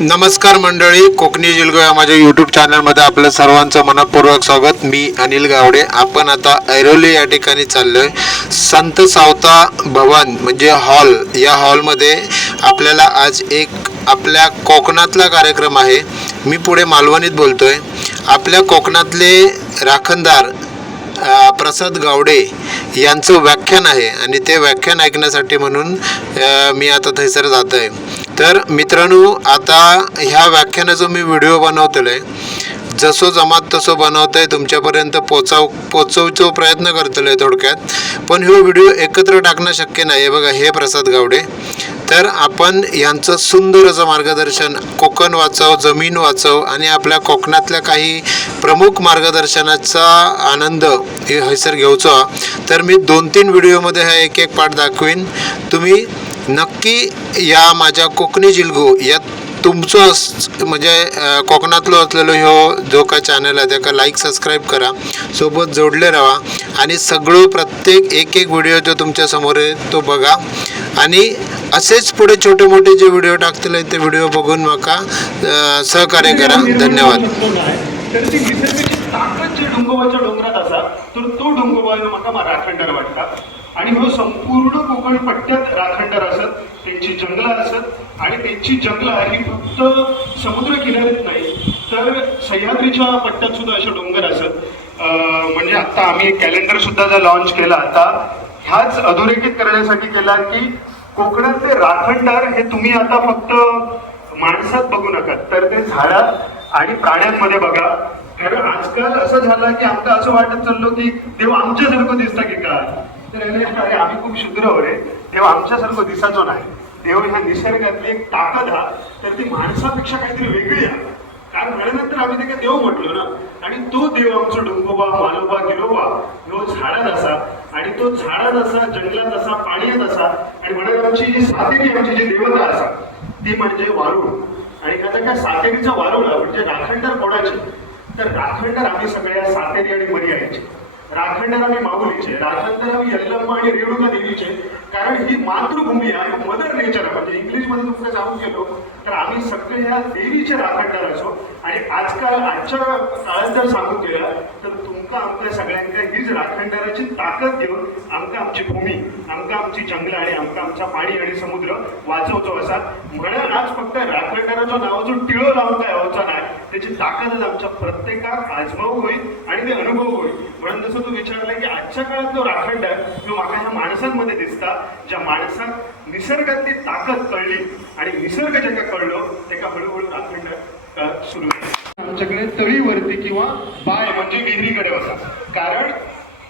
नमस्कार मंडळी कोकणी जिलगो या माझ्या यूट्यूब चॅनलमध्ये आपलं सर्वांचं मनपूर्वक स्वागत. मी अनिल गावडे. आपण आता ऐरोली या ठिकाणी चाललो आहे संत सावता भवन म्हणजे हॉल या हॉलमध्ये आपल्याला आज एक आपल्या कोकणातला कार्यक्रम आहे. मी पुढे मालवणीत बोलतो आहे आपल्या कोकणातले राखणदार प्रसाद गावडे यांचं व्याख्यान आहे. आणि ते व्याख्यान ऐकण्यासाठी म्हणून मी आता थैसर जात आहे तर मित्रांनो आता ह्या व्याख्यानाचा मी व्हिडिओ बनवतलो आहे जसं जमात तसं बनवतंय तुमच्यापर्यंत पोचाव पोचवचो प्रयत्न करतलोय थोडक्यात. पण हे व्हिडिओ एकत्र टाकणं शक्य नाही. आहे बघा हे प्रसाद गावडे. तर आपण यांचं सुंदर असं मार्गदर्शन कोकण वाचव जमीन वाचव आणि आपल्या कोकणातल्या काही प्रमुख मार्गदर्शनाचा आनंद हे हैसर घेऊचो. हा. तर मी दोन तीन व्हिडिओमध्ये हा एक एक पाठ दाखवीन. तुम्ही नक्की या माझ्या कोकणी जिलगू या तुमचं अस- म्हणजे कोकणातलो असलेलो ह्यो जो काय चॅनल आहे त्याका लाईक सबस्क्राईब करा. सोबत जोडले राहा. आणि सगळं प्रत्येक एक एक व्हिडिओ जो तुमच्यासमोर आहे तो बघा. आणि असेच पुढे छोटे मोठे जे व्हिडिओ टाकतील ते व्हिडिओ बघून माका सहकार्य करा. धन्यवाद. तर ती निसर्गाची ताकद जी डोंगोबाच्या डोंगरात असा तर तो डोंगोबा म्हाका मा- वाटता. आणि हो संपूर्ण कोकण पट्ट्यात राखणदार असत त्यांची जंगलं असत आणि त्यांची जंगलं ही फक्त समुद्र किनारीत नाही तर सह्याद्रीच्या पट्ट्यात सुद्धा असे डोंगर असत. म्हणजे आता आम्ही एक कॅलेंडर सुद्धा जर लॉन्च केला आता ह्याच अधोरेखित करण्यासाठी केला की कोकणातले राखणदार हे तुम्ही आता फक्त माणसात बघू नका तर ते झाडात आणि प्राण्यांमध्ये बघा. कारण आजकाल असं झालं की आमका असं वाटत चाललो की देव आमच्यासारखं दिसता की काय तर अरे आम्ही खूप शुद्र हो रे. देव आमच्यासारखं दिसायचो नाही. देव ह्या निसर्गातली एक ताकद हा तर ती माणसापेक्षा काहीतरी वेगळी हा. कारण म्हणल्यानंतर आम्ही ते देव म्हटलो ना आणि तो देव आमचा डोंगोबा मालोबा गिरोबा ह्यो झाडात असा आणि तो झाडात असा जंगलात असा पाण्यात असा आणि म्हणून आमची जी सातेरी आमची म्हणजे जी देवता असा ती म्हणजे वारुळ. आणि आता काय सातेरीचा वारुळ म्हणजे राखणदार कोणाची? तर राखणदार आम्ही सगळ्या सातेरी आणि मर्यादेचे राखणदार आम्ही माऊलीचे राखणदार आम्ही यल्लम्मा आणि रेणुका देवीचे. कारण ही मातृभूमी आहे मदर नेचर आहे. म्हणजे इंग्लिशमध्ये तुमचं सांगून गेलो तर आम्ही सगळे ह्या देवीचे राखणदार असो. आणि आजकाल आजच्या काळात जर सांगून गेला तर तुमका आमच्या सगळ्यांच्या हीच राखणदाराची ताकद घेऊन आमका आमची भूमी आमका आमची जंगलं आणि आमका आमचा पाणी आणि समुद्र वाचवतो असा. म्हणून आज फक्त राखणदाराचं नावाचं टिळो लावून काय नाही त्याची ताकदच आमच्या प्रत्येकात आजमाव होईल आणि ते अनुभव होईल. म्हणून जसं तू विचारलं की आजच्या काळात जो राखणदार तो माका ह्या माणसांमध्ये दिसता ज्या माणसात निसर्गातली ताकद कळली आणि निसर्ग ज्याका कळलो त्याका हळूहळू राखणदार सुरू आमच्याकडे तळीवरती किंवा बाय म्हणजे विहिरीकडे बसा. कारण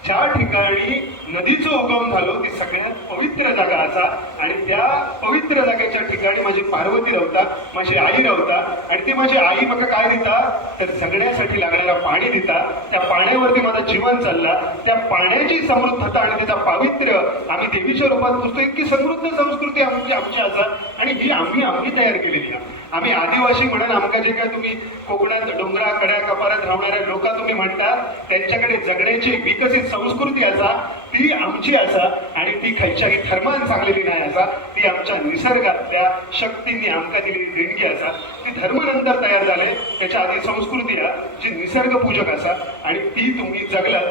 ज्या ठिकाणी नदीचं उगम झालो ती सगळ्यात पवित्र जागा असा. आणि त्या पवित्र जागेच्या ठिकाणी माझी पार्वती रावता माझी आई रावता आणि ती माझी आई मका काय देतात? तर सगळ्यासाठी लागणारा पाणी देतात. त्या पाण्यावरती माझा जीवन चालला. त्या पाण्याची समृद्धता आणि त्याचा पावित्र्य आम्ही देवीच्या रूपात पुसतो इतकी समृद्ध संस्कृती आमची आमची असा. आणि ही आम्ही आम्ही तयार केलेली आहे. आम्ही आदिवासी म्हणून आमका जे काय तुम्ही कोकणात डोंगरा कड्या कपारात राहणाऱ्या लोक तुम्ही म्हणता त्यांच्याकडे जगण्याची विकसित संस्कृती असा ती आमची असा आणि ती खयच्याही धर्मान सांगलेली नाही असा ती आमच्या निसर्गातल्या शक्तींनी आमका दिलेली देणगी असा ती धर्म नंतर तयार झाले त्याच्या आधी संस्कृती आहे जी निसर्ग पूजक असा आणि ती तुम्ही जगलात